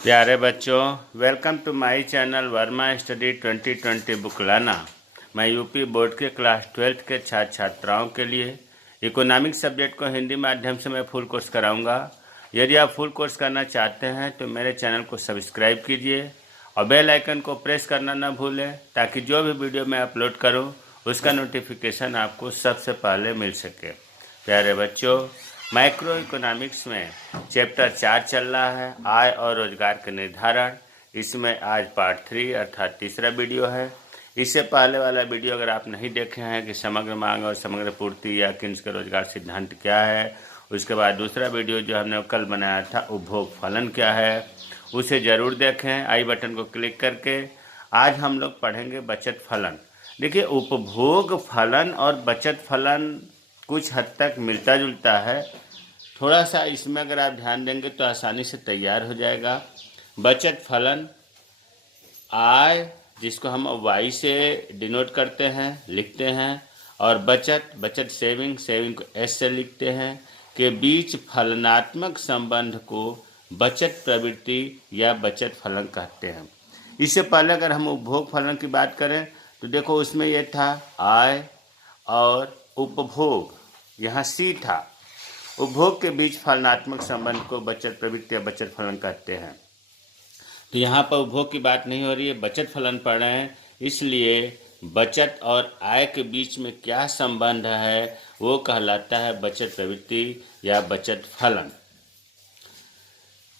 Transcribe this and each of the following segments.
प्यारे बच्चों, welcome to my channel Verma study 2020 book लाना। मैं यूपी बोर्ड के क्लास 12th के छात्र छात्राओं के लिए इकोनॉमिक सब्जेक्ट को हिंदी माध्यम से मैं फुल कोर्स कराऊंगा। यदि आप फुल कोर्स करना चाहते हैं तो मेरे चैनल को सब्सक्राइब कीजिए और बेल आइकन को प्रेस करना ना भूलें, ताकि जो भी वीडियो मैं अपलोड करूँ उसका नोटिफिकेशन आपको सबसे पहले मिल सके। प्यारे बच्चों, माइक्रो इकोनॉमिक्स में चैप्टर 4 चल रहा है, आय और रोजगार के निर्धारण। इसमें आज पार्ट 3 अर्थात तीसरा वीडियो है। इससे पहले वाला वीडियो अगर आप नहीं देखे हैं कि समग्र मांग और समग्र पूर्ति या किन्स के रोजगार सिद्धांत क्या है, उसके बाद दूसरा वीडियो जो हमने कल बनाया था उपभोग फलन क्या है, उसे ज़रूर देखें आई बटन को क्लिक करके। आज हम लोग पढ़ेंगे बचत फलन। देखिए, उपभोग फलन और बचत फलन कुछ हद तक मिलता जुलता है। थोड़ा सा इसमें अगर आप ध्यान देंगे तो आसानी से तैयार हो जाएगा। बचत फलन आय, जिसको हम वाई से डिनोट करते हैं, लिखते हैं, और बचत सेविंग को एस से लिखते हैं, के बीच फलनात्मक संबंध को बचत प्रवृत्ति या बचत फलन कहते हैं। इससे पहले अगर हम उपभोग फलन की बात करें तो देखो, उसमें यह था आय और उपभोग, यहाँ सी था। उपभोग के बीच फलनात्मक संबंध को बचत प्रवृत्ति या बचत फलन कहते हैं। तो यहाँ पर उपभोग की बात नहीं हो रही है, बचत फलन पढ़ रहे हैं, इसलिए बचत और आय के बीच में क्या संबंध है वो कहलाता है बचत प्रवृत्ति या बचत फलन।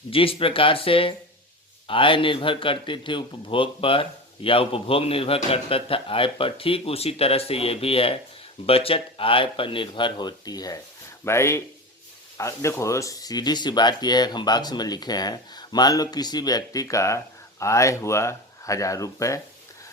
जिस प्रकार से आय निर्भर करती थी उपभोग पर या उपभोग निर्भर करता था आय पर, ठीक उसी तरह से ये भी है, बचत आय पर निर्भर होती है। भाई देखो, सीधी सी बात यह है, हम बॉक्स में लिखे हैं, मान लो किसी व्यक्ति का आय हुआ 1000 रुपये,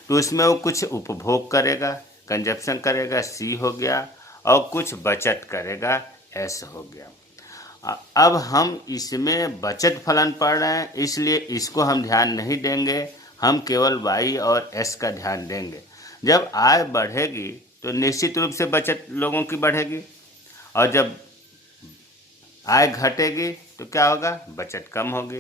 तो उसमें वो कुछ उपभोग करेगा, कंजप्शन करेगा, सी हो गया, और कुछ बचत करेगा, एस हो गया। अब हम इसमें बचत फलन पढ़ रहे हैं, इसलिए इसको हम ध्यान नहीं देंगे, हम केवल वाई और एस का ध्यान देंगे। जब आय बढ़ेगी तो निश्चित रूप से बचत लोगों की बढ़ेगी, और जब आय घटेगी तो क्या होगा, बचत कम होगी।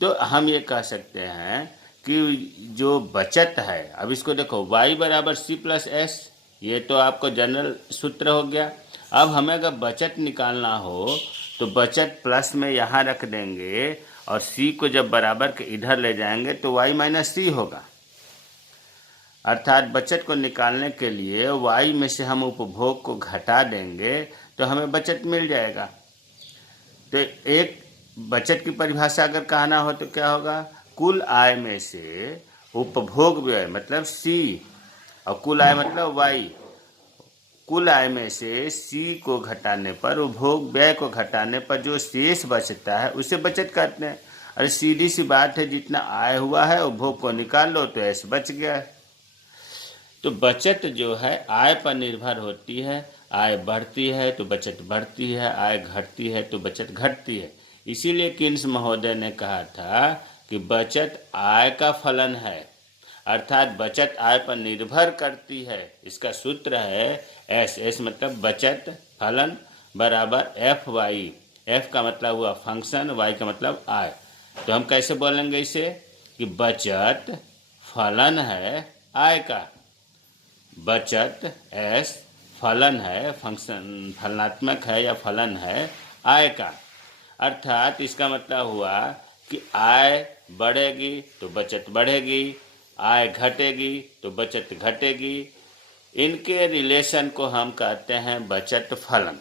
तो हम ये कह सकते हैं कि जो बचत है, अब इसको देखो, y बराबर सी प्लस एस, ये तो आपको जनरल सूत्र हो गया। अब हमें अगर बचत निकालना हो तो बचत प्लस में यहाँ रख देंगे, और c को जब बराबर के इधर ले जाएंगे तो y माइनस सी होगा। अर्थात बचत को निकालने के लिए y में से हम उपभोग को घटा देंगे तो हमें बचत मिल जाएगा। तो एक बचत की परिभाषा अगर कहना हो तो क्या होगा, कुल आय में से उपभोग व्यय मतलब सी, और कुल आय मतलब y, कुल आय में से सी को घटाने पर, उपभोग व्यय को घटाने पर जो शेष बचता है उसे बचत कहते हैं। अरे सीधी सी बात है, जितना आय हुआ है उपभोग को निकाल लो तो ऐसे बच गया है। तो बचत जो है आय पर निर्भर होती है, आय बढ़ती है तो बचत बढ़ती है, आय घटती है तो बचत घटती है। इसीलिए किन्स महोदय ने कहा था कि बचत आय का फलन है, अर्थात बचत आय पर निर्भर करती है। इसका सूत्र है एस मतलब बचत फलन बराबर एफ वाई। एफ का मतलब हुआ फंक्शन, वाई का मतलब आय। तो हम कैसे बोलेंगे इसे कि बचत फलन है आय का, बचत एस फलन है, फंक्शन फलनात्मक है या फलन है आय का। अर्थात इसका मतलब हुआ कि आय बढ़ेगी तो बचत बढ़ेगी, आय घटेगी तो बचत घटेगी। इनके रिलेशन को हम कहते हैं बचत फलन।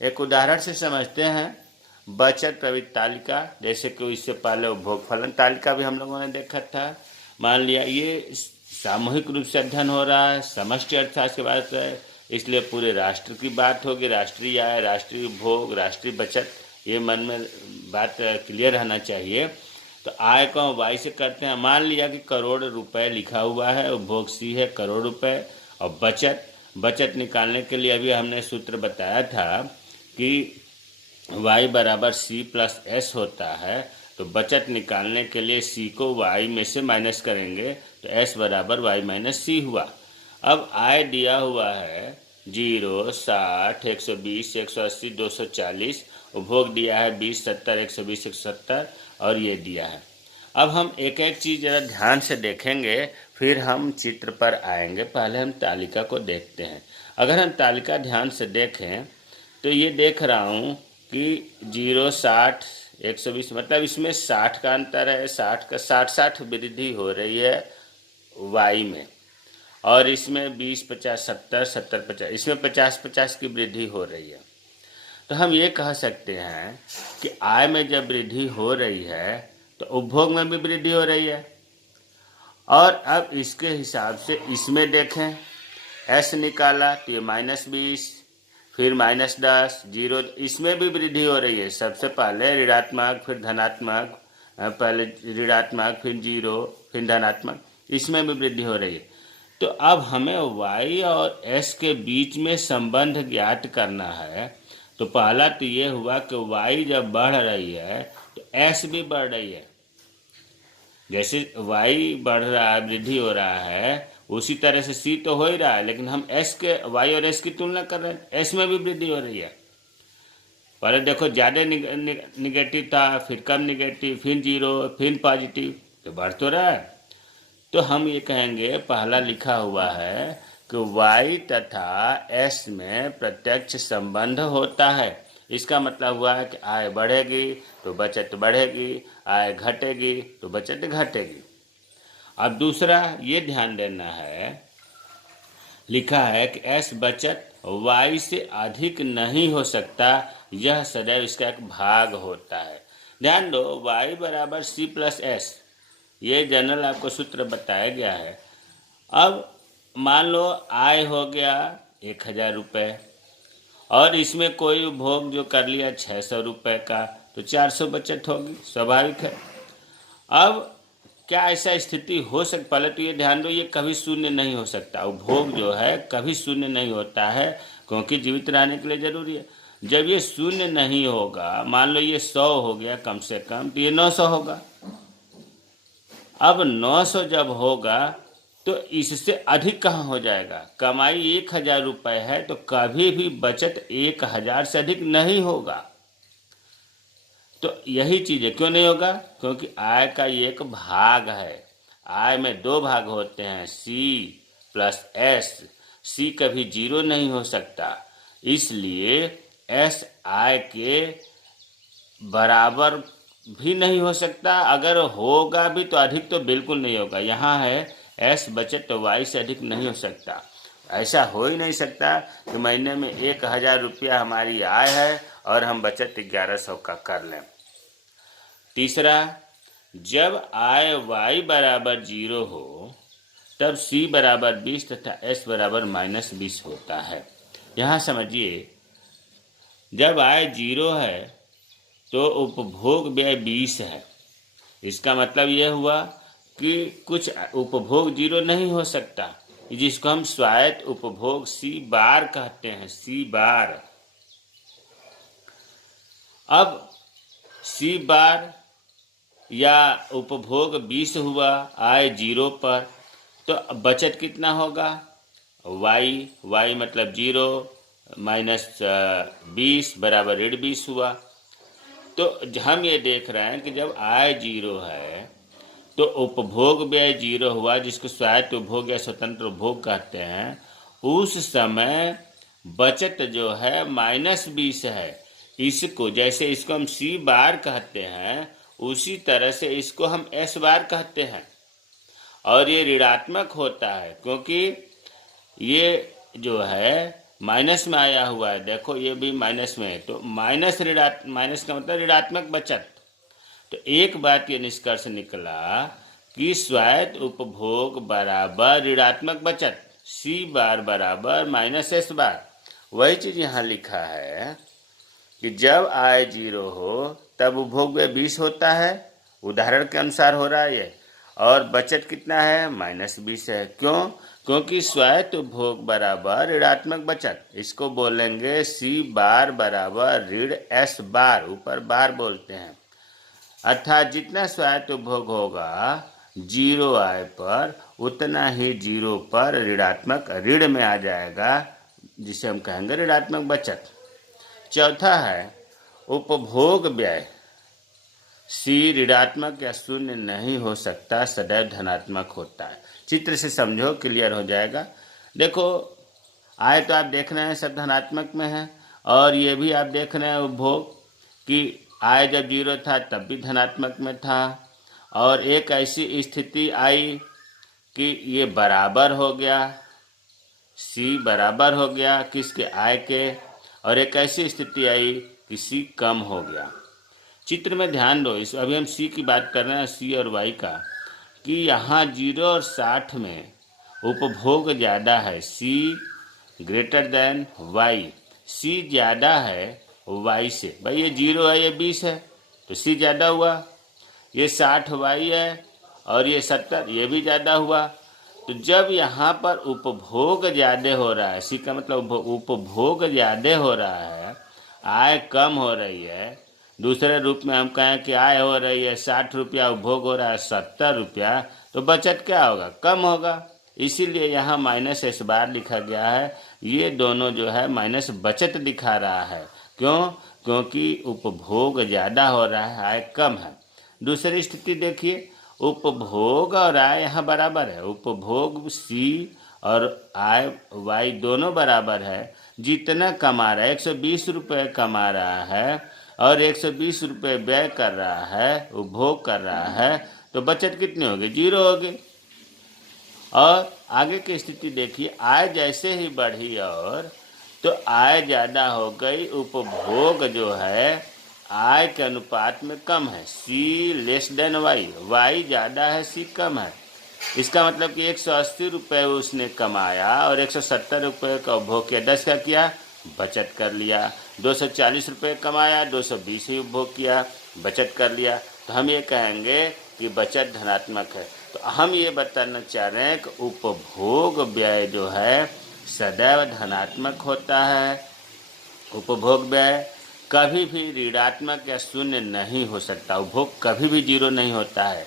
एक उदाहरण से समझते हैं, बचत प्रवृत्ति तालिका, जैसे कि इससे पहले उपभोग फलन तालिका भी हम लोगों ने देखा था। मान लिया ये सामूहिक रूप से अध्ययन हो रहा है, समष्टि अर्थशास्त्र की बात है, इसलिए पूरे राष्ट्र की बात होगी, राष्ट्रीय आय, राष्ट्रीय उपभोग, राष्ट्रीय बचत, ये मन में बात क्लियर रहना चाहिए। तो आय को वाई से करते हैं। मान लिया कि करोड़ रुपए लिखा हुआ है, उपभोग सी है करोड़ रुपए, और बचत निकालने के लिए अभी हमने सूत्र बताया था कि y बराबर सी प्लस एस होता है। तो बचत निकालने के लिए c को y में से माइनस करेंगे तो s बराबर y माइनस सी हुआ। अब आय दिया हुआ है 0, 60, 120, 180, 240, उपभोग दिया है 20, 70, 120, 170, और ये दिया है। अब हम एक एक चीज़ ज़रा ध्यान से देखेंगे, फिर हम चित्र पर आएंगे। पहले हम तालिका को देखते हैं। अगर हम तालिका ध्यान से देखें तो ये देख रहा हूँ कि 0, 60, 120, मतलब इसमें 60 का अंतर है। 60 का 60 वृद्धि हो रही है वाई में, और इसमें 20, 50, 70, 70, 50, इसमें 50, 50 की वृद्धि हो रही है। तो हम ये कह सकते हैं कि आय में जब वृद्धि हो रही है तो उपभोग में भी वृद्धि हो रही है। और अब इसके हिसाब से इसमें देखें, एस निकाला तो ये -20, फिर -10, 0, इसमें भी वृद्धि हो रही है। सबसे पहले ऋणात्मक, फिर धनात्मक, पहले ऋणात्मक, फिर 0, फिर धनात्मक, इसमें भी वृद्धि हो रही है। तो अब हमें y और s के बीच में संबंध ज्ञात करना है। तो पहला तो ये हुआ कि y जब बढ़ रही है तो s भी बढ़ रही है। जैसे y बढ़ रहा है, वृद्धि हो रहा है, उसी तरह से c तो हो ही रहा है, लेकिन हम s के y और s की तुलना कर रहे हैं, s में भी वृद्धि हो रही है। पहले देखो ज़्यादा निगेटिव था, फिर कम निगेटिव, फिर 0, फिर पॉजिटिव, तो बढ़ तो रहा है। तो हम ये कहेंगे, पहला लिखा हुआ है कि y तथा s में प्रत्यक्ष संबंध होता है। इसका मतलब हुआ है कि आय बढ़ेगी तो बचत बढ़ेगी, आय घटेगी तो बचत घटेगी। अब दूसरा ये ध्यान देना है, लिखा है कि s बचत y से अधिक नहीं हो सकता, यह सदैव इसका एक भाग होता है। ध्यान दो, y बराबर c प्लस s, ये जनरल आपको सूत्र बताया गया है। अब मान लो आय हो गया 1000 रुपये, और इसमें कोई उपभोग जो कर लिया 600 रुपये का, तो 400 बचत होगी, स्वाभाविक है। अब क्या ऐसा स्थिति हो सकती, पहले तो ये ध्यान दो, ये कभी शून्य नहीं हो सकता। उपभोग जो है कभी शून्य नहीं होता है, क्योंकि जीवित रहने के लिए जरूरी है। जब ये शून्य नहीं होगा, मान लो ये 100 हो गया कम से कम, तो ये 900 होगा। अब 900 जब होगा तो इससे अधिक कहाँ हो जाएगा। कमाई 1000 रुपये है तो कभी भी बचत 1000 से अधिक नहीं होगा। तो यही चीज़ है, क्यों नहीं होगा, क्योंकि आय का ये एक भाग है। आय में 2 भाग होते हैं, सी प्लस एस। सी कभी 0 नहीं हो सकता, इसलिए एस आय के बराबर भी नहीं हो सकता। अगर होगा भी तो अधिक तो बिल्कुल नहीं होगा। यहाँ है एस बचत तो वाई से अधिक नहीं हो सकता। ऐसा हो ही नहीं सकता कि महीने में 1000 रुपया हमारी आय है और हम बचत 1100 का कर लें। तीसरा, जब आय y बराबर 0 हो तब c बराबर 20 तथा s बराबर -20 होता है। यहाँ समझिए, जब आय 0 है तो उपभोग व्यय 20 है। इसका मतलब यह हुआ कि कुछ उपभोग 0 नहीं हो सकता, जिसको हम स्वायत्त उपभोग C बार कहते हैं, C बार। अब C बार या उपभोग 20 हुआ आय 0 पर, तो बचत कितना होगा, y मतलब 0 -20 बराबर -20 हुआ। तो हम ये देख रहे हैं कि जब आय 0 है तो उपभोग व्यय 0 हुआ, जिसको स्वायत्त उपभोग या स्वतंत्र उपभोग कहते हैं। उस समय बचत जो है -20 है। इसको, जैसे इसको हम C बार कहते हैं, उसी तरह से इसको हम S बार कहते हैं। और ये ऋणात्मक होता है क्योंकि ये जो है माइनस में आया हुआ है। देखो ये भी माइनस में है, तो माइनस का मतलब ऋणात्मक बचत। तो एक बात ये निष्कर्ष निकला कि स्वायत्त उपभोग बराबर ऋणात्मक बचत, C बार बराबर -S बार। वही चीज़ यहाँ लिखा है कि जब आय 0 हो तब उपभोग व्यय 20 होता है, उदाहरण के अनुसार हो रहा है ये, और बचत कितना है, -20 है। क्यों, क्योंकि स्वायत्त उपभोग बराबर ऋणात्मक बचत। इसको बोलेंगे C बार बराबर ऋण S बार, ऊपर बार बोलते हैं। अर्थात जितना स्वायत्त उपभोग होगा 0 आय पर, उतना ही 0 पर ऋणात्मक ऋण में आ जाएगा, जिसे हम कहेंगे ऋणात्मक बचत। चौथा है उपभोग व्यय। सी ऋणात्मक या शून्य नहीं हो सकता, सदैव धनात्मक होता है। चित्र से समझो, क्लियर हो जाएगा। देखो आय तो आप देख रहे हैं सब धनात्मक में है, और ये भी आप देख रहे हैं उपभोग कि आय जब जीरो था तब भी धनात्मक में था, और एक ऐसी स्थिति आई कि ये बराबर हो गया, सी बराबर हो गया किसके, आय के, और एक ऐसी स्थिति आई कि सी कम हो गया। चित्र में ध्यान दो, इस अभी हम सी की बात कर रहे हैं, सी और वाई का, कि यहाँ 0 और 60 में उपभोग ज़्यादा है, सी ग्रेटर देन वाई, सी ज़्यादा है वाई से। भाई ये 0 है, ये 20 है, तो सी ज़्यादा हुआ। ये 60 वाई है और ये 70, ये भी ज़्यादा हुआ। तो जब यहाँ पर उपभोग ज़्यादा हो रहा है, सी का मतलब उपभोग ज़्यादा हो रहा है, आय कम हो रही है, दूसरे रूप में हम कहें कि आय हो रही है 60 रुपया, उपभोग हो रहा है 70 रुपया, तो बचत क्या होगा, कम होगा। इसीलिए यहाँ माइनस एस बार लिखा गया है। ये दोनों जो है माइनस बचत दिखा रहा है। क्यों? क्योंकि उपभोग ज़्यादा हो रहा है, आय कम है। दूसरी स्थिति देखिए, उपभोग और आय यहाँ बराबर है, उपभोग सी और आय वाई दोनों बराबर है। जितना कमा रहा है, 120 रुपये कमा रहा है और 120 रुपये व्यय कर रहा है, उपभोग कर रहा है, तो बचत कितनी होगी, 0 होगी। और आगे की स्थिति देखिए, आय जैसे ही बढ़ी और तो आय ज़्यादा हो गई, उपभोग जो है आय के अनुपात में कम है, सी लेस देन वाई, वाई ज़्यादा है, सी कम है। इसका मतलब कि 180 रुपये उसने कमाया और 170 रुपये का उपभोग किया, 10 का किया, बचत कर लिया। 240 रुपये कमाया, 220 ही उपभोग किया, बचत कर लिया। तो हम ये कहेंगे कि बचत धनात्मक है। तो हम ये बताना चाह रहे हैं कि उपभोग व्यय जो है सदैव धनात्मक होता है। उपभोग व्यय कभी भी ऋणात्मक या शून्य नहीं हो सकता। उपभोग कभी भी 0 नहीं होता है।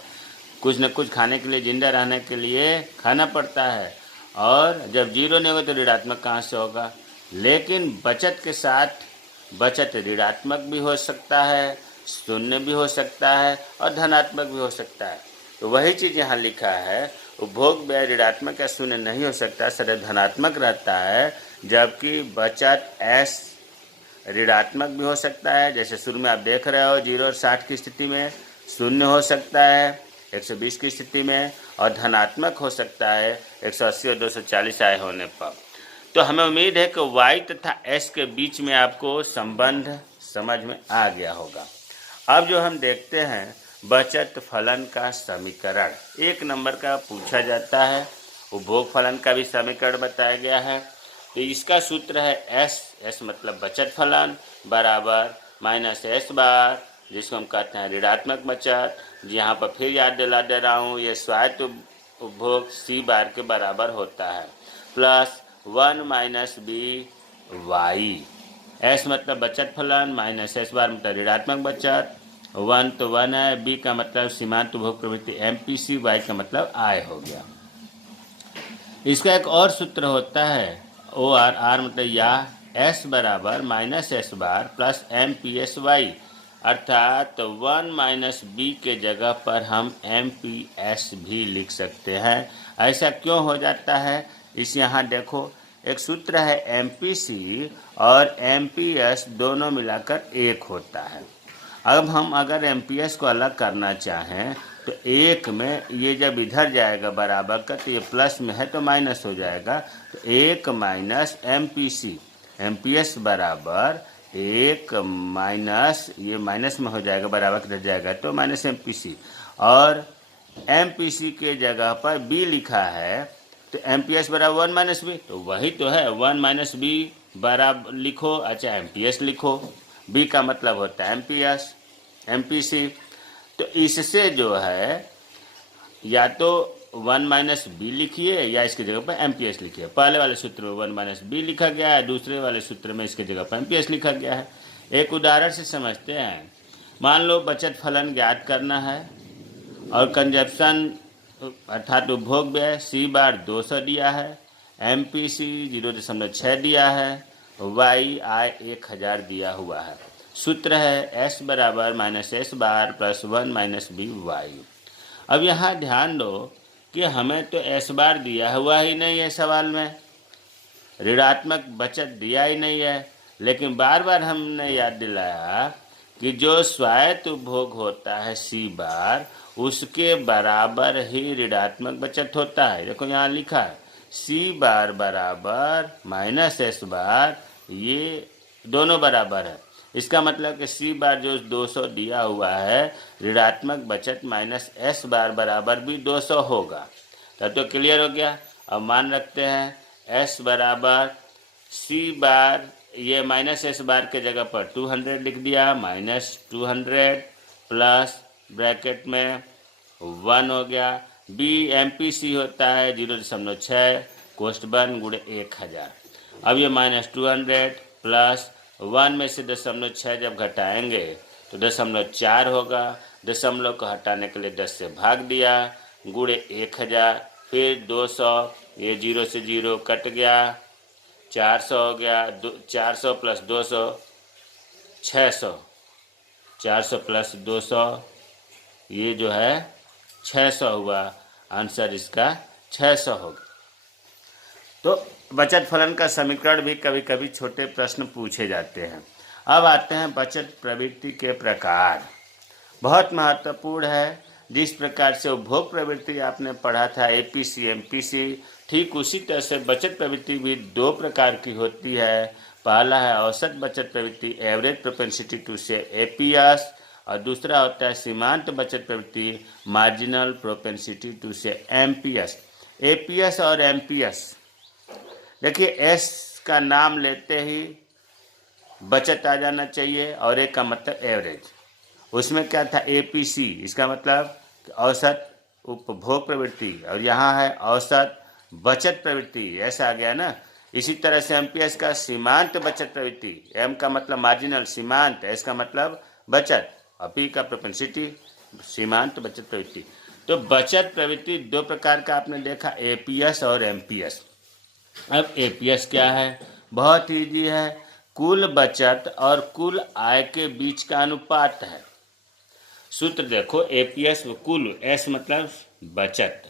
कुछ न कुछ खाने के लिए, जिंदा रहने के लिए खाना पड़ता है, और जब 0 नहीं होगा तो ऋणात्मक कहाँ से होगा। लेकिन बचत के साथ बचत ऋणात्मक भी हो सकता है, शून्य भी हो सकता है और धनात्मक भी हो सकता है। तो वही चीज़ यहाँ लिखा है, उपभोग व्यय ऋणात्मक या शून्य नहीं हो सकता, सदैव धनात्मक रहता है। जबकि बचत एस ऋणात्मक भी हो सकता है, जैसे शुरू में आप देख रहे हो 0 और 60 की स्थिति में, शून्य हो सकता है 120 की स्थिति में, और धनात्मक हो सकता है 180 और 240 आय होने पर। तो हमें उम्मीद है कि y तथा s के बीच में आपको संबंध समझ में आ गया होगा। अब जो हम देखते हैं बचत फलन का समीकरण, 1 नंबर का पूछा जाता है। उपभोग फलन का भी समीकरण बताया गया है। तो इसका सूत्र है s मतलब बचत फलन बराबर माइनस एस बार, जिसको हम कहते हैं ऋणात्मक बचत। यहाँ पर फिर याद दिला दे रहा हूँ, ये स्वायत्त उपभोग सी बार के बराबर होता है, plus 1 minus B Y. S मतलब बचत फलन, माइनस एस बार मतलब ऋणात्मक बचत। 1 तो 1 है, बी का मतलब सीमांत उपभोग प्रवृत्ति एमपीसी, वाई का मतलब आय हो गया। इसका एक और सूत्र होता है ओ आर, आर मतलब या, एस बराबर minus S bar plus M P S Y, अर्थात 1 माइनस बी के जगह पर हम एम पी एस भी लिख सकते हैं। ऐसा क्यों हो जाता है, इस यहाँ देखो, एक सूत्र है एम पी सी और एम पी एस दोनों मिलाकर 1 होता है। अब हम अगर एम पी एस को अलग करना चाहें तो 1 में ये जब इधर जाएगा बराबर का, तो ये प्लस में है तो माइनस हो जाएगा। तो 1 माइनस एम पी एस बराबर 1 माइनस, ये माइनस में हो जाएगा, बराबर कर जाएगा तो माइनस एम पी सी, और एम पी सी के जगह पर बी लिखा है तो एम पी एस बराबर 1 माइनस बी, तो वही तो है 1 माइनस बी बराबर लिखो, अच्छा एम पी एस लिखो, बी का मतलब होता है M P S, M P C. तो इससे जो है या तो 1 माइनस बी लिखिए या इसके जगह पर एम पी एस लिखिए। पहले वाले सूत्र में 1 माइनस बी लिखा गया है, दूसरे वाले सूत्र में इसके जगह पर एम पी एस लिखा गया है। एक उदाहरण से समझते हैं। मान लो बचत फलन ज्ञात करना है और कंजप्शन अर्थात उपभोग व्यय सी बार 200 दिया है, एम पी सी 0.6 दिया है, वाई आय 1000 दिया हुआ है। सूत्र है S बराबर minus S bar plus 1 minus B Y. अब यहाँ ध्यान दो कि हमें तो S बार दिया हुआ ही नहीं है सवाल में, ऋणात्मक बचत दिया ही नहीं है, लेकिन बार बार हमने याद दिलाया कि जो स्वायत्त उपभोग होता है C बार, उसके बराबर ही ऋणात्मक बचत होता है। देखो यहाँ लिखा है C बार बराबर माइनस एस बार, ये दोनों बराबर है। इसका मतलब कि C बार जो 200 दिया हुआ है, ऋणात्मक बचत माइनस एस बार बराबर भी 200 होगा। तब तो क्लियर हो गया। अब मान रखते हैं S बराबर C बार, ये माइनस एस बार के जगह पर 200 लिख दिया, माइनस 200 प्लस ब्रैकेट में 1 हो गया। B MPC होता है 0.6 कोष्ठ बन गुणे 1000। अब ये माइनस 200 प्लस 1 में से 0.6 जब घटाएंगे तो 0.4 होगा। दशमलव को हटाने के लिए 10 से भाग दिया, गुणे 1000, फिर 200, ये 0 से 0 कट गया, 400 हो गया। 400 प्लस 200 600, 400 प्लस 200 ये जो है 600 हुआ। आंसर इसका 600 होगा। तो बचत फलन का समीकरण भी कभी कभी छोटे प्रश्न पूछे जाते हैं। अब आते हैं बचत प्रवृत्ति के प्रकार। बहुत महत्वपूर्ण है। जिस प्रकार से उपभोग प्रवृत्ति आपने पढ़ा था APC MPC, ठीक उसी तरह से बचत प्रवृत्ति भी 2 प्रकार की होती है। पहला है औसत बचत प्रवृत्ति एवरेज प्रोपेंसिटी टू से APS, और दूसरा होता है सीमांत बचत प्रवृत्ति मार्जिनल प्रोपेंसिटी टू से MPS। APS और MPS, देखिए S का नाम लेते ही बचत आ जाना चाहिए और एक का मतलब एवरेज। उसमें क्या था APC, इसका मतलब औसत उपभोग प्रवृत्ति, और यहाँ है औसत बचत प्रवृत्ति, ऐसा आ गया ना। इसी तरह से MPS का सीमांत बचत प्रवृत्ति, M का मतलब मार्जिनल सीमांत, S का मतलब बचत, और P का प्रोपेंसिटी सीमांत बचत प्रवृत्ति। तो बचत प्रवृत्ति 2 प्रकार का आपने देखा, APS और MPS। अब APS क्या है? बहुत ईजी है, कुल बचत और कुल आय के बीच का अनुपात है। सूत्र देखो, APS कुल, S मतलब बचत,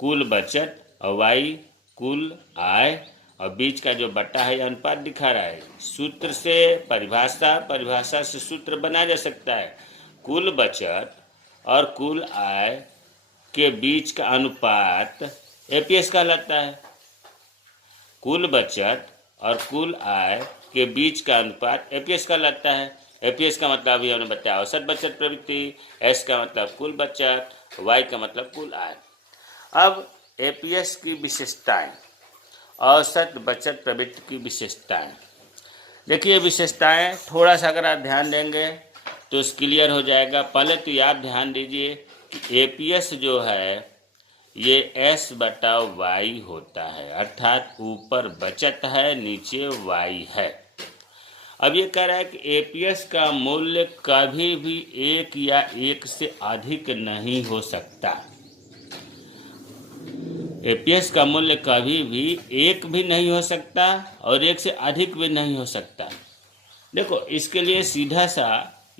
कुल बचत, और Y कुल आय, और बीच का जो बटा है अनुपात दिखा रहा है। सूत्र से परिभाषा से सूत्र बना जा सकता है। कुल बचत और कुल आय के बीच का अनुपात APS कहलाता है। कुल बचत और कुल आय के बीच का अनुपात APS कहलाता है। APS का मतलब अभी हमने बताया औसत बचत प्रवृत्ति, S का मतलब कुल बचत, Y का मतलब कुल आय। अब APS की विशेषताएं, औसत बचत प्रवृत्ति की विशेषताएं। देखिए विशेषताएं थोड़ा सा अगर आप ध्यान देंगे तो क्लियर हो जाएगा। पहले तो आप ध्यान दीजिए कि APS जो है ये S बटा Y होता है, अर्थात ऊपर बचत है नीचे Y है। अब ये कह रहा है कि APS का मूल्य कभी भी 1 या 1 से अधिक नहीं हो सकता। APS का मूल्य कभी भी 1 भी नहीं हो सकता और 1 से अधिक भी नहीं हो सकता। देखो इसके लिए सीधा सा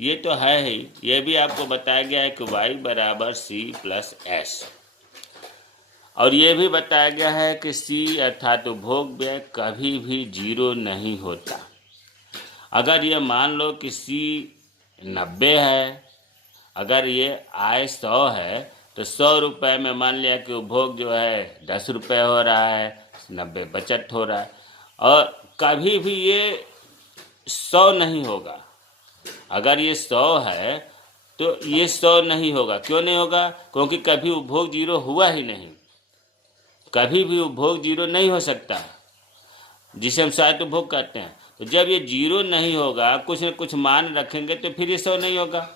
ये तो है ही, ये भी आपको बताया गया है कि Y बराबर C प्लस S, और ये भी बताया गया है कि C अर्थात उपभोग व्यय कभी भी 0 नहीं होता। अगर ये मान लो कि C 90 है, अगर ये आय 100 है, तो 100 रुपये में मान लिया कि उपभोग जो है 10 रुपये हो रहा है, 90 बचत हो रहा है, और कभी भी ये 100 नहीं होगा। अगर ये 100 है तो ये 100 नहीं होगा। क्यों नहीं होगा? क्योंकि कभी उपभोग 0 हुआ ही नहीं। कभी भी उपभोग 0 नहीं हो सकता, जिसे हम स्वायत्त उपभोग कहते हैं। तो जब ये 0 नहीं होगा, कुछ न कुछ मान रखेंगे तो फिर ये 100 नहीं होगा,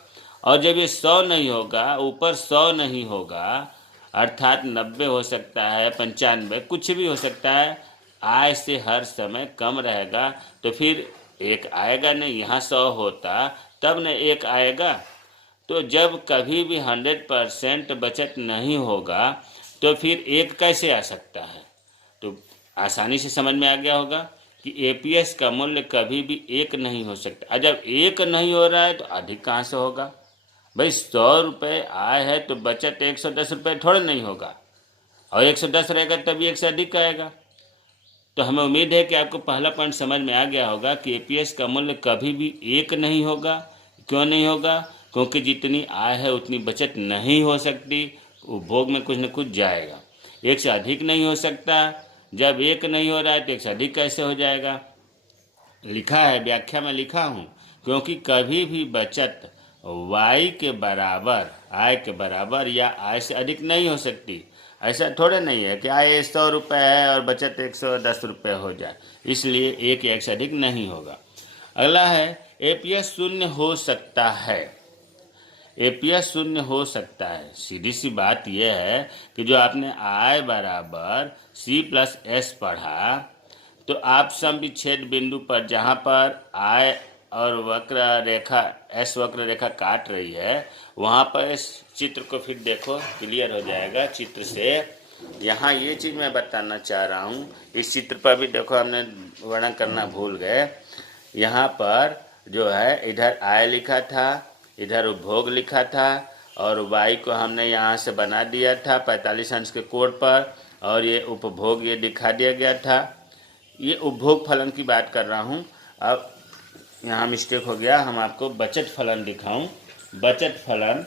और जब ये 100 नहीं होगा, ऊपर 100 नहीं होगा, अर्थात 90 हो सकता है, 95, कुछ भी हो सकता है, आय से हर समय कम रहेगा, तो फिर 1 आएगा नहीं। यहाँ 100 होता तब न 1 आएगा। तो जब कभी भी 100% बचत नहीं होगा तो फिर 1 कैसे आ सकता है? तो आसानी से समझ में आ गया होगा कि एपीएस का मूल्य कभी भी 1 नहीं हो सकता। जब 1 नहीं हो रहा है तो अधिक कहाँ से होगा भाई? 100 रुपये आय है तो बचत 110 रुपये थोड़ा नहीं होगा, और 110 रहेगा तभी 1 से अधिक आएगा। तो हमें उम्मीद है कि आपको पहला पॉइंट समझ में आ गया होगा कि एपीएस का मूल्य कभी भी 1 नहीं होगा। क्यों नहीं होगा? क्योंकि जितनी आय है उतनी बचत नहीं हो सकती, उपभोग में कुछ न कुछ जाएगा। 1 से अधिक नहीं हो सकता। जब 1 नहीं हो रहा है तो 1 से अधिक कैसे हो जाएगा? लिखा है, व्याख्या में लिखा हूँ, क्योंकि कभी भी बचत वाई के बराबर, आय के बराबर या आय से अधिक नहीं हो सकती। ऐसा थोड़े नहीं है कि आय 100 रुपये है और बचत 110 रुपये हो जाए, इसलिए 1 या 1 से अधिक नहीं होगा। अगला है एपीएस शून्य हो सकता है। एपीएस शून्य हो सकता है। सीधी सी बात यह है कि जो आपने आय बराबर सी प्लस एस पढ़ा, तो आप सम विच्छेद बिंदु पर जहाँ पर आय और वक्र रेखा एस वक्र रेखा काट रही है, वहाँ पर इस चित्र को फिर देखो, क्लियर हो जाएगा चित्र से। यहाँ ये चीज़ मैं बताना चाह रहा हूँ, इस चित्र पर भी देखो हमने वर्णन करना भूल गए। यहाँ पर जो है इधर आय लिखा था, इधर उपभोग लिखा था, और वाई को हमने यहाँ से बना दिया था 45 अंश के कोण पर, और ये उपभोग ये दिखा दिया गया था। ये उपभोग फलन की बात कर रहा हूँ। अब यहाँ मिस्टेक हो गया, हम आपको बचत फलन दिखाऊं। बचत फलन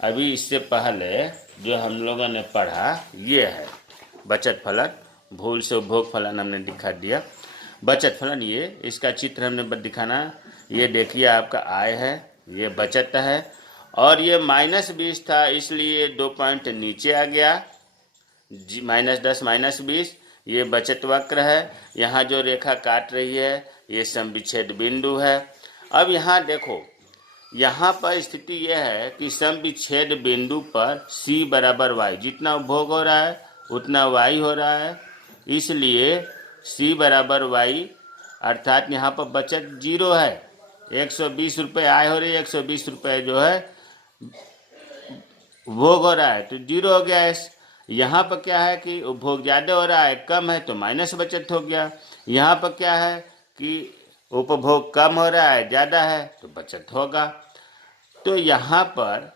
अभी इससे पहले जो हम लोगों ने पढ़ा ये है बचत फलन, भूल से उपभोग फलन हमने दिखा दिया। बचत फलन ये, इसका चित्र हमने दिखाना, ये देखिए आपका आय है, ये बचत है, और ये -20 था इसलिए 2 पॉइंट नीचे आ गया, -10 -20। ये बचत वक्र है, यहाँ जो रेखा काट रही है ये समविच्छेद बिंदु है। अब यहाँ देखो, यहाँ पर स्थिति यह है कि समविच्छेद बिंदु पर C बराबर y, जितना उपभोग हो रहा है उतना y हो रहा है, इसलिए C बराबर y, अर्थात यहाँ पर बचत 0 है। 120 रुपये आय हो रही है, 120 रुपये जो है उपभोग हो रहा है, तो 0 हो गया। यहाँ पर क्या है कि उपभोग ज़्यादा हो रहा है, कम है तो माइनस बचत हो गया। यहाँ पर क्या है कि उपभोग कम हो रहा है, ज़्यादा है तो बचत होगा। तो यहाँ पर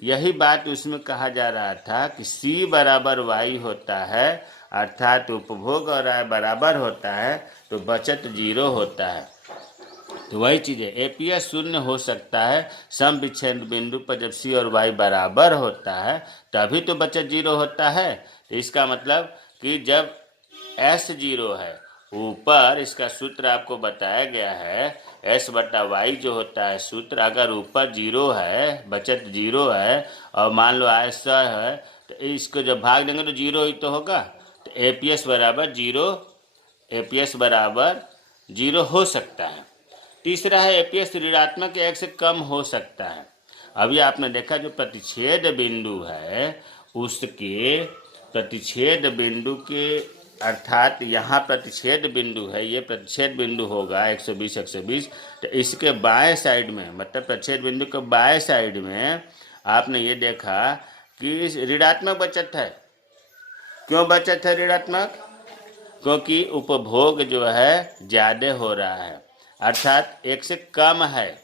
यही बात उसमें कहा जा रहा था कि C बराबर y होता है, अर्थात उपभोग और आय बराबर होता है तो बचत 0 होता है। तो वही चीज़ है, एपीएस शून्य हो सकता है सम विच्छेद बिंदु पर जब C और y बराबर होता है तभी तो बचत 0 होता है। तो इसका मतलब कि जब S 0 है, ऊपर इसका सूत्र आपको बताया गया है, S बटा वाई जो होता है सूत्र, अगर ऊपर 0 है, बचत 0 है, और मान लो आय 100 है, तो इसको जब भाग देंगे तो 0 ही तो होगा। तो एपीएस बराबर 0, एपीएस बराबर 0 हो सकता है। तीसरा है एपीएस ऋणात्मक 1 से कम हो सकता है। अभी आपने देखा जो प्रतिच्छेद बिंदु है उसके प्रतिच्छेद बिंदु के, अर्थात यहाँ प्रतिच्छेद बिंदु है, ये प्रतिच्छेद बिंदु होगा 120 120, तो इसके बाएं साइड में, मतलब प्रतिच्छेद बिंदु के बाएं साइड में आपने ये देखा कि ऋणात्मक बचत है। क्यों बचत है ऋणात्मक? क्योंकि उपभोग जो है ज़्यादा हो रहा है, अर्थात 1 से कम है।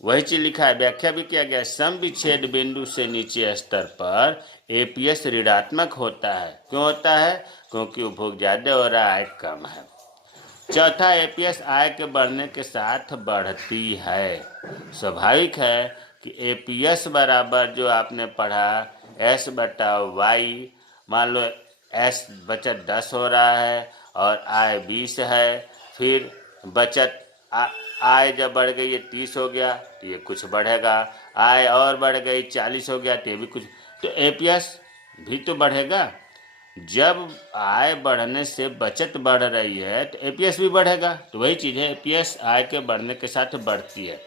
वही चीज लिखा है, व्याख्या भी किया गया, सम विच्छेद बिंदु से नीचे स्तर पर एपीएस ऋणात्मक होता है। क्यों होता है? क्योंकि उपभोग ज़्यादा हो रहा है, कम है। चौथा, एपीएस आय के बढ़ने के साथ बढ़ती है। स्वाभाविक है कि एपीएस बराबर जो आपने पढ़ा S बटा वाई, मान लो S बचत 10 हो रहा है और आय 20 है, फिर बचत आय जब बढ़ गई ये 30 हो गया तो ये कुछ बढ़ेगा, आय और बढ़ गई 40 हो गया तो ये भी कुछ, तो एपीएस भी तो बढ़ेगा। जब आय बढ़ने से बचत बढ़ रही है तो एपीएस भी बढ़ेगा। तो वही चीज़ है, एपीएस आय के बढ़ने के साथ बढ़ती है।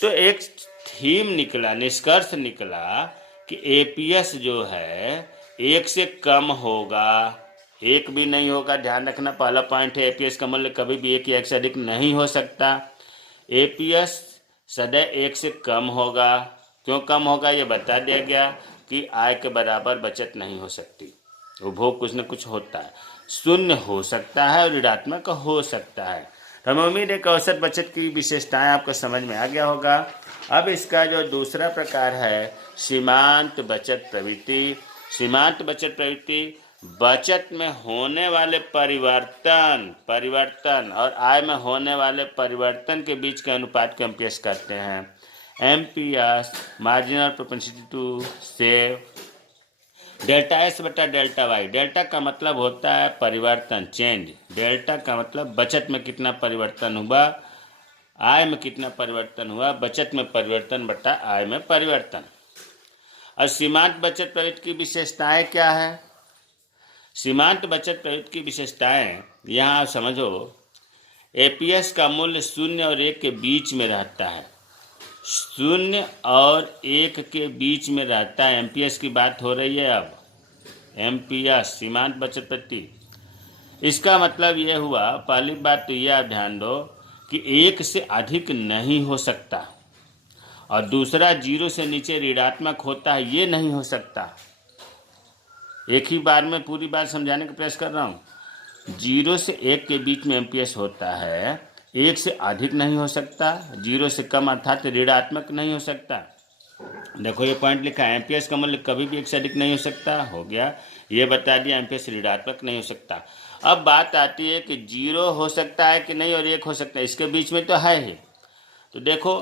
तो एक थीम निकला, निष्कर्ष निकला कि एपीएस जो है 1 से कम होगा, 1 भी नहीं होगा। ध्यान रखना, पहला पॉइंट है एपीएस का मूल्य कभी भी 1 या 1 से अधिक नहीं हो सकता। एपीएस सदैव 1 से कम होगा। क्यों कम होगा ये बता दिया गया कि आय के बराबर बचत नहीं हो सकती, उपभोग कुछ न कुछ होता है। शून्य हो सकता है और ऋणात्मक हो सकता है। तो हमें उम्मीद है कि औसत बचत की विशेषताएं आपको समझ में आ गया होगा। अब इसका जो दूसरा प्रकार है सीमांत बचत प्रवृत्ति। सीमांत बचत प्रवृत्ति बचत में होने वाले परिवर्तन और आय में होने वाले परिवर्तन के बीच के अनुपात को एमपीएस कहते हैं। MPS marginal propensity to save delta S बटा डेल्टा वाई। डेल्टा का मतलब होता है परिवर्तन, चेंज। डेल्टा का मतलब बचत में कितना परिवर्तन हुआ, आय में कितना परिवर्तन हुआ, बचत में परिवर्तन बटा आय में परिवर्तन। और सीमांत बचत प्रवृत्ति की विशेषताएं क्या है? सीमांत बचत प्रवृत्ति की विशेषताएं यहाँ आप समझो। एपीएस का मूल्य 0 और 1 के बीच में रहता है। 0 और 1 के बीच में रहता है। एमपीएस की बात हो रही है अब। एमपीएस सीमांत बचत प्रवृत्ति। इसका मतलब यह हुआ, पहली बात तो यह आप ध्यान दो कि 1 से अधिक नहीं हो सकता, और दूसरा 0 से नीचे ऋणात्मक होता है, ये नहीं हो सकता। एक ही बार में पूरी बात समझाने का प्रयास कर रहा हूँ। 0 से 1 के बीच में एमपीएस होता है, 1 से अधिक नहीं हो सकता, 0 से कम अर्थात ऋणात्मक नहीं हो सकता। देखो ये पॉइंट लिखा है, एमपीएस का मूल्य कभी भी 1 से अधिक नहीं हो सकता, हो गया। ये बता दिया एमपीएस ऋणात्मक नहीं हो सकता। अब बात आती है कि 0 हो सकता है कि नहीं और 1 हो सकता है, इसके बीच में तो है ही। तो देखो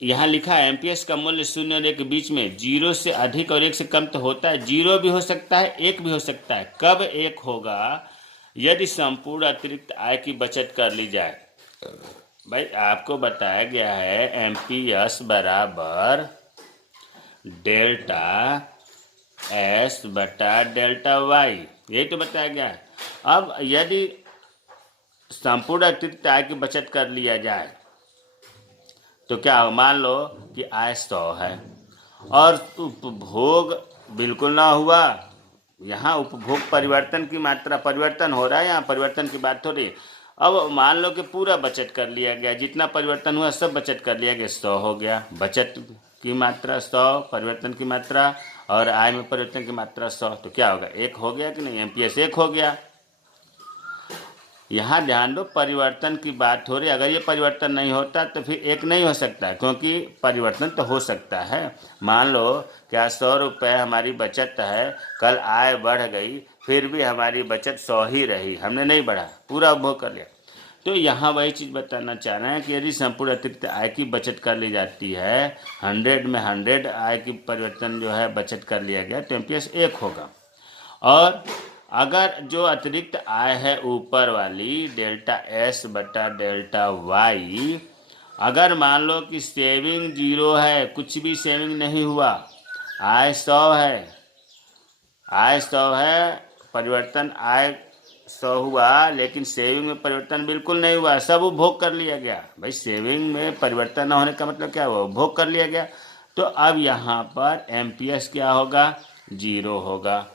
यहाँ लिखा है एमपीएस का मूल्य 0 और 1 के बीच में, 0 से अधिक और 1 से कम तो होता है। 0 भी हो सकता है, 1 भी हो सकता है। कब 1 होगा? यदि संपूर्ण अतिरिक्त आय की बचत कर ली जाए। भाई आपको बताया गया है एमपीएस बराबर डेल्टा एस बटा डेल्टा वाई, यही तो बताया गया है। अब यदि संपूर्ण अतिरिक्त आय की बचत कर लिया जाए तो क्या हो? मान लो कि आय 100 है और उपभोग बिल्कुल ना हुआ। यहाँ उपभोग परिवर्तन की मात्रा, परिवर्तन हो रहा है, यहाँ परिवर्तन की बात हो रही है। अब मान लो कि पूरा बचत कर लिया गया, जितना परिवर्तन हुआ सब बचत कर लिया गया, 100 हो गया। बचत की मात्रा 100, परिवर्तन की मात्रा और आय में परिवर्तन की मात्रा 100, तो क्या होगा? 1 हो गया कि नहीं? एमपीएस 1 हो गया। यहाँ ध्यान दो, परिवर्तन की बात हो रही है। अगर ये परिवर्तन नहीं होता तो फिर 1 नहीं हो सकता, क्योंकि परिवर्तन तो हो सकता है। मान लो क्या 100 रुपये हमारी बचत है, कल आय बढ़ गई, फिर भी हमारी बचत 100 ही रही, हमने नहीं बढ़ा, पूरा उपभोग कर लिया। तो यहाँ वही चीज़ बताना चाह रहे हैं कि यदि संपूर्ण अतिरिक्त आय की बचत कर ली जाती है, 100 में 100 आय की परिवर्तन जो है बचत कर लिया गया, तो एमपीएस 1 होगा। और अगर जो अतिरिक्त आय है ऊपर वाली डेल्टा एस बटा डेल्टा वाई, अगर मान लो कि सेविंग 0 है, कुछ भी सेविंग नहीं हुआ, आय 100 है, परिवर्तन आय 100 हुआ, लेकिन सेविंग में परिवर्तन बिल्कुल नहीं हुआ, सब उपभोग कर लिया गया। भाई सेविंग में परिवर्तन न होने का मतलब क्या हुआ? उपभोग कर लिया गया। तो अब यहाँ पर एमपीएस क्या होगा? 0 होगा।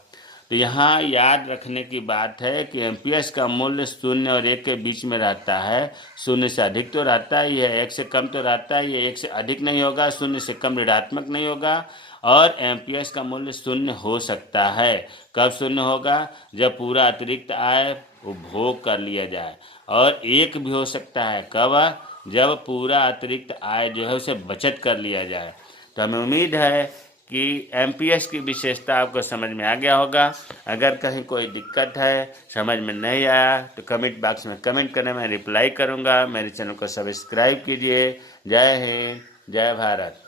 तो यहाँ याद रखने की बात है कि एमपीएस का मूल्य 0 और 1 के बीच में रहता है। 0 से अधिक तो रहता ही है, 1 से कम तो रहता ही है, 1 से अधिक नहीं होगा, 0 से कम ऋणात्मक नहीं होगा। और एमपीएस का मूल्य 0 हो सकता है। कब 0 होगा? जब पूरा अतिरिक्त आय उपभोग कर लिया जाए। और 1 भी हो सकता है, कब? जब पूरा अतिरिक्त आय जो है उसे बचत कर लिया जाए। तो हमें उम्मीद है कि एमपीएस की विशेषता आपको समझ में आ गया होगा। अगर कहीं कोई दिक्कत है, समझ में नहीं आया, तो कमेंट बॉक्स में कमेंट करें, मैं रिप्लाई करूंगा। मेरे चैनल को सब्सक्राइब कीजिए। जय हिंद, जय भारत।